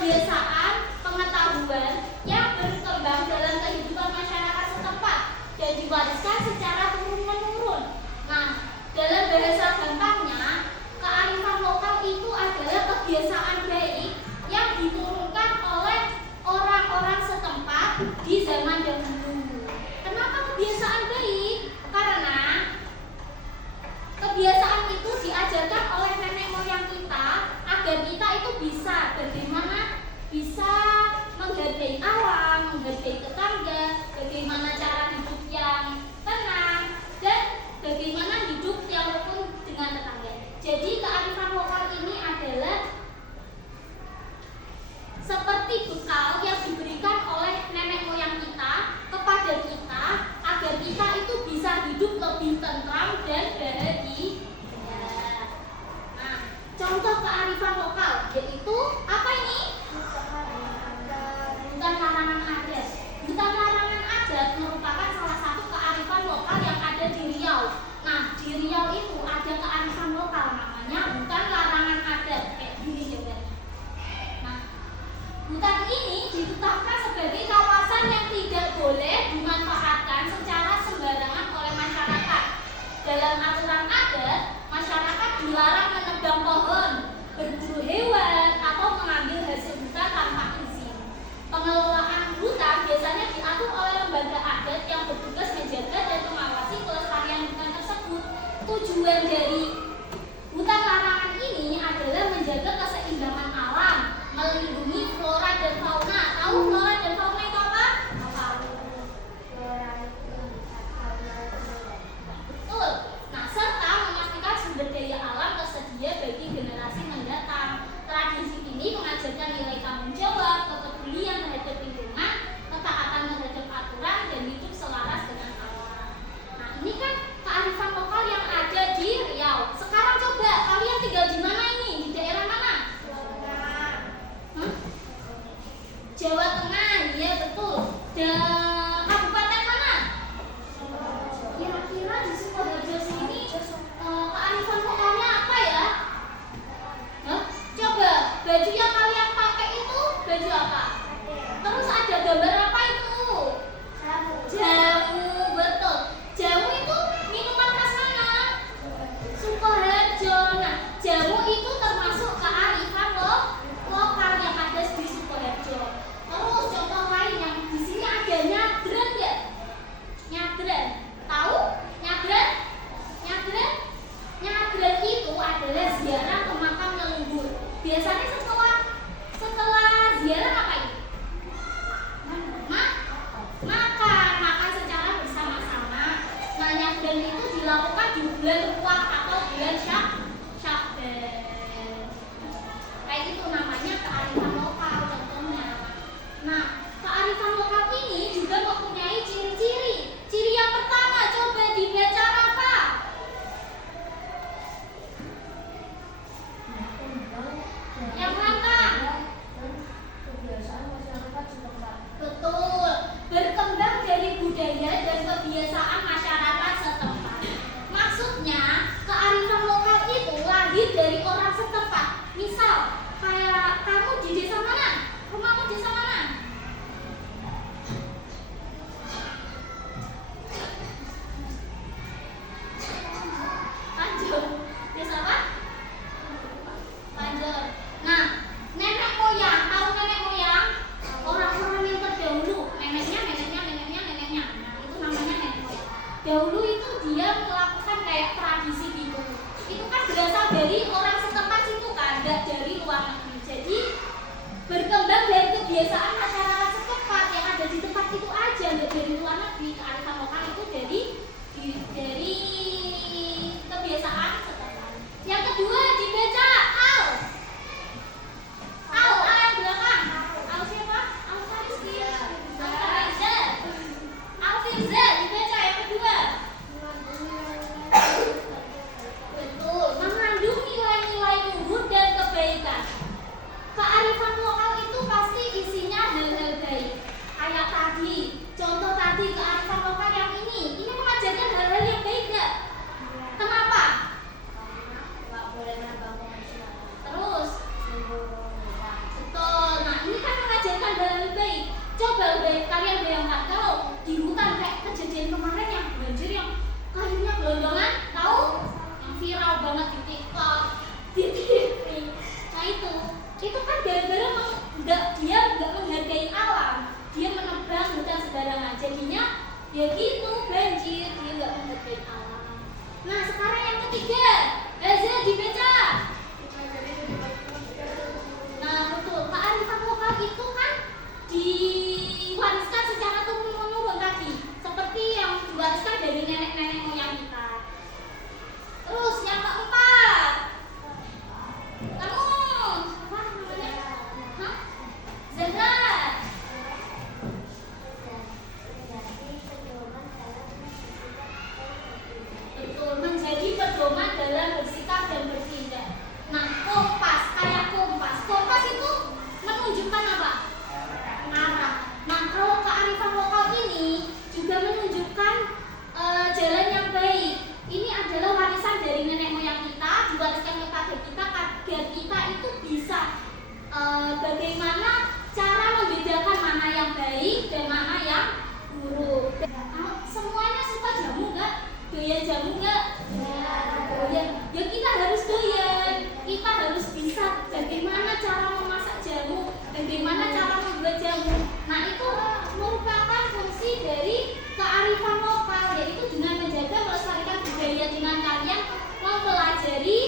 kebiasaan, pengetahuan yang berkembang dalam kehidupan masyarakat setempat dan diwariskan secara turun-menurun. Nah, dalam bahasa gampangnya, kearifan lokal itu adalah kebiasaan baik yang diturunkan oleh orang-orang setempat di zaman dahulu. Kenapa kebiasaan baik? Karena kebiasaan itu diajarkan oleh nenek moyang kita agar kita itu bisa bagaimana bisa menghargai alam, menghargai tetangga, bagaimana cara hidup yang tenang, dan bagaimana hidup yang rukun dengan tetangga. Jadi kearifan lokal ini adalah seperti bekal yang diberikan oleh nenek moyang kita kepada kita agar kita itu bisa hidup lebih tentram dan bahagia. Nah, contoh kearifan lokal yaitu apa ini? Hutan larangan adat. Hutan larangan adat merupakan salah satu kearifan lokal yang ada di Riau. Nah, di Riau itu ada kearifan lokal namanya hutan larangan adat. Kayak gini jawabannya. Nah, hutan ini ditetapkan sebagai kawasan yang tidak boleh dimanfaatkan secara sembarangan oleh masyarakat. Dalam aturan adat, masyarakat dilarang menebang pohon, berburu hewan, atau mengambil hasil hutan tanpa izin. Pengelolaan hutan biasanya diatur oleh lembaga adat yang bertugas menjaga dan mengawasi kelestarian hutan tersebut. Tujuan dari hutan larangan ini adalah menjaga keseimbangan alam, melindungi flora dan fauna. Tahu flora dan fauna itu apa? Betul. Nah, serta memastikan sumber daya alam tersedia bagi generasi mendatang. Tradisi ini mengajarkan nilai tanggung jawab, kepedulian terhadap lingkungan, ketaatan terhadap aturan, dan hidup selaras dengan alam. Nah, ini kan kearifan lokal yang ada di Riau. Sekarang coba kalian tinggal di mana ini? Di daerah mana? Jawa Tengah, ya betul. Dan kabupaten mana? Kira-kira di Sukoharjo sini kearifan lokalnya apa ya? Coba baju yang kalian pakai itu baju apa? Terus ada gambar apa itu? Jamu, betul. Jamu itu minuman khas mana? Sukoharjo. Nah, jamu itu termasuk kearifan lokal yang ada di Sukoharjo. Terus contoh lain yang di sini adanya sembarangan. Jadinya ya gitu, banjir, dia nggak menghargai alam. Nah sekarang yang ketiga, Eza dibaca. Nah betul, kearifan lokal itu kan diwariskan secara turun-menurun tadi, seperti yang diwariskan dari nenek-nenek moyang kita. Terus yang keempat, kamu apa namanya? Zakat. Betul, menjadi pedoman dalam bersikap dan bertindak. Nah, kompas, kayak kompas. Kompas itu menunjukkan apa? Arah. Nah, kalau kearifan lokal ini juga menunjukkan jalan yang baik. Ini adalah warisan dari nenek moyang kita, diwariskan kepada kita agar kita itu bisa bagaimana cara membedakan mana yang baik dan mana yang buruk. Semuanya suka jamu nggak? Doyan jamu nggak? Doyan. Ya kita harus doyan. Kita harus bisa bagaimana cara memasak jamu, bagaimana cara membuat jamu. Nah itu merupakan fungsi dari kearifan lokal, yaitu dengan menjaga melestarikan budaya dengan kalian mempelajari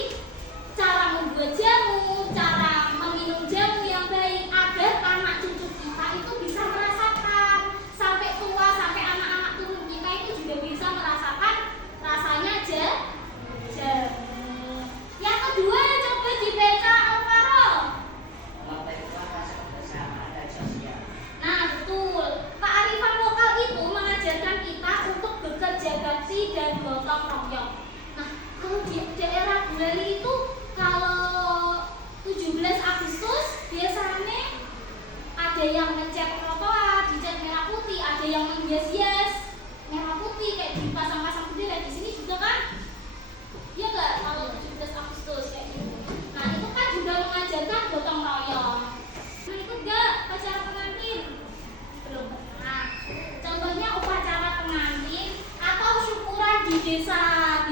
cara membuat jamu, cara meminum jamu yang baik agar anak cucu kita itu bisa merasakan sampai tua, sampai anak-anak turun kita itu juga bisa merasakan rasanya jamu. Yang kedua coba dibaca Alvaro. Nah betul, kearifan lokal itu mengajarkan kita untuk bekerja bakti dan gotong royong. Nah kalau di daerah Bulali itu kalau 17 Agustus biasanya ada yang ngecat trotoar, dicat merah putih, ada yang menghias-hias merah putih kayak dipasang-pasang bendera. Di sini juga kan? Iya nggak? Kalau 17 Agustus kayak gitu. Nah itu kan juga mengajarkan gotong royong. Nah itu nggak acara pengantin? Belum pernah. Contohnya upacara pengantin atau syukuran di desa.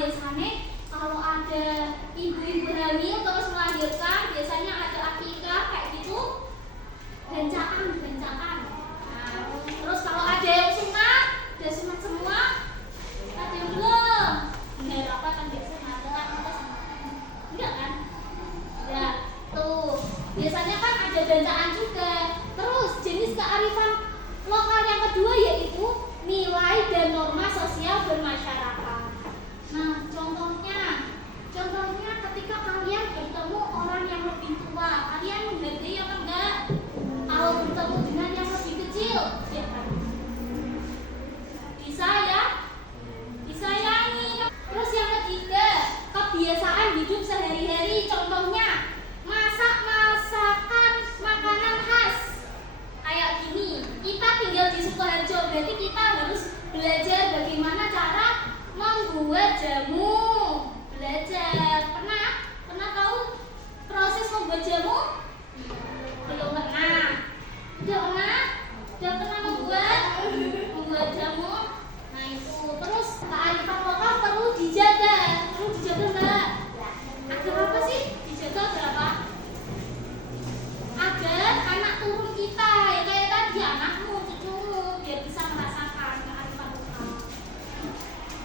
Biasanya kalau ada ibu-ibu hamil terus melahirkan, biasanya ada akikah kayak gitu, bencaan. Nah, terus kalau ada yang sunat, udah sunat semua, ada yang belum. Bener apa kan biasanya ada kita enggak kan? Ya, tuh. Biasanya kan ada bencaan juga. Terus jenis kearifan lokal yang kedua yaitu nilai dan norma sosial bermasyarakat. Nah, contohnya ketika kalian bertemu orang yang lebih tua, kalian menghargai apa enggak? Kalau bertemu dengan yang lebih kecil, ya kan? Disayangi. Terus yang ketiga, kebiasaan hidup sehari-hari. Contohnya, masakan makanan khas. Kayak gini, kita tinggal di Sukoharjo, berarti kita harus belajar bagaimana cara membuat jamu. Belajar. Pernah tahu proses membuat jamu? Belum pernah. Udah pernah membuat jamu. Nah itu. Terus kearifan lokal perlu dijaga enggak? Agar apa sih? Dijaga berapa? Agar anak turun kita ya kayak tadi, anakmu, cucumu biar bisa merasakan kearifan lokal.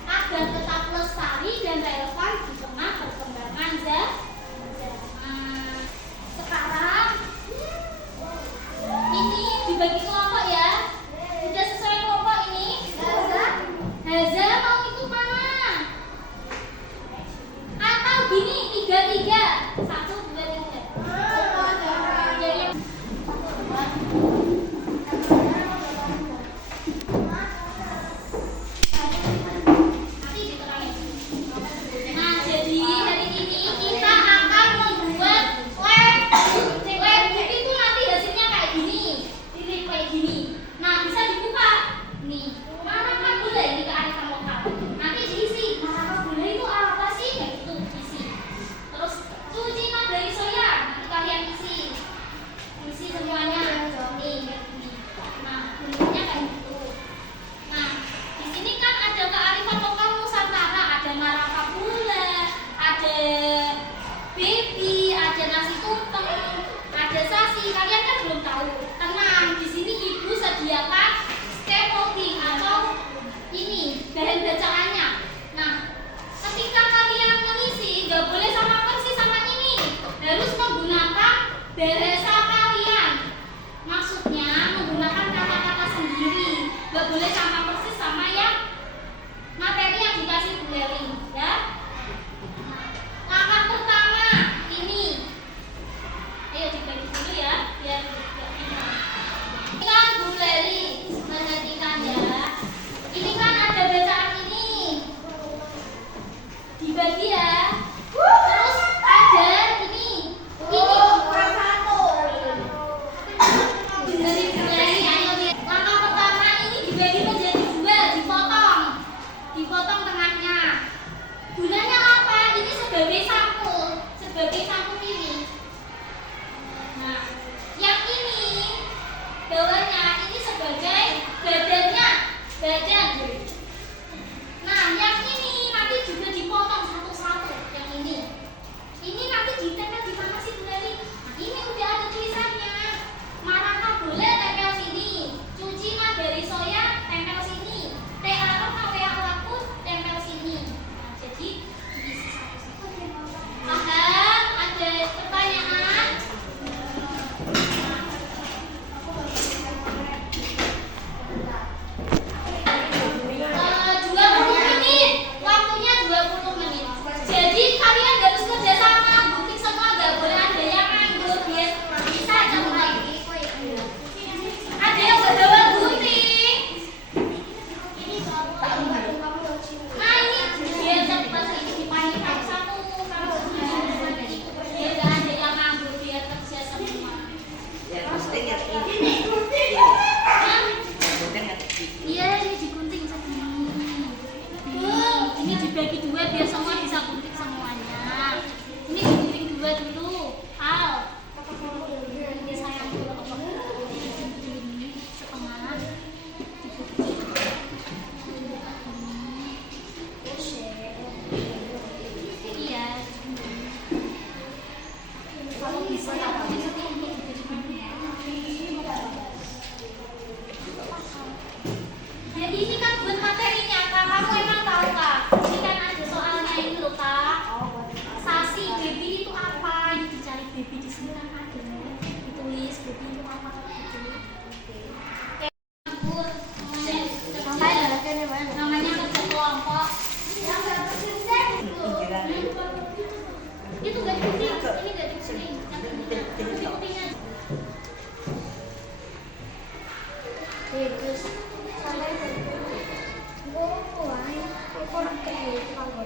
Agar tetap lestari dan relevan di tengah perkembangan zaman. Sekarang ini dibagi kelompok ya. Udah sesuai kelompok ini? Haza mau ikut mana? Atau gini, 3-3. 1, 2, 3. Jadi nanti diterangin. Nah, jadi hari ini kita akan membuat lab itu nanti hasilnya kayak gini, titik kayak gini. Nah, bisa dibuka. Nih, maraka gula ini kearifan lokal. Nanti diisi, maraka gula itu apa sih? Kayak gitu diisi. Terus cuci dari soya, nanti kalian isi semuanya. Nih, kayak gini. Nah, bentuknya kayak gitu. Nah, di sini kan ada kearifan lokal Nusantara, ada maraka gula, ada baby, ada nasi tumpeng, ada sasi. Kalian kan belum tahu. Tenang, di sini ibu sediakan stenogram. Bahasa kalian. Maksudnya menggunakan kata-kata sendiri. Gak boleh sama persis sama yang materi yang dikasih Bu Leli, ya. Langkah pertama ini. Ayo dibagi dulu ya, biar ini kan Bu Leli, perhatikan ya. Ini kan ada bacaan ini. Dibagi ya. Terus ada ini. Ini kurang satu. Dari Bu Leli, ayo lihat. Langkah pertama ini dibagi menjadi dua, dipotong. Dipotong tengahnya. Gunanya apa? Ini sebagai sampul ini. Nah, yang ini bawahnya ini sebagai badan. Nah, yang ini nanti juga dipotong satu-satu. Yang ini nanti ditempel di mana sih Bu Leli? Nah, ini udah ada tulisannya. Maraka boleh tempel sini. Cuci dari soya tempel sini. aku tempel sini. Nah, jadi diisi satu-satu. Paham? Ada pertanyaan? Waktunya 20 menit. Jadi kalian harus kerjasama, gunting semua, gak boleh ada yang nganggur, biar bisa cepat. Ada yang bawa gunting. Nah ini biar cepat, ini dipakai satu, biar gak ada yang nganggur, biar kerja semua. Iya, ini digunting segini. Ini dibagi dua biar semua bisa gunting semuanya. Ini digunting dua dulu. Al. Ini sayang dulu ini setengah. Iya. Kalau bisa jadi ini kan buat materinya, Kak. Kamu emang tahu, Kak? Ini kan ada soalnya ini loh, Kak. Sasi, baby itu apa? Ini dicari baby di sini kan ada. Ditulis baby itu apa gitu. Oke. Namanya kerja kelompok. Itu gak digunting, ini gak digunting. Gunting-guntingnya. Terus sampai itu. Gue kurang kayak itu kalau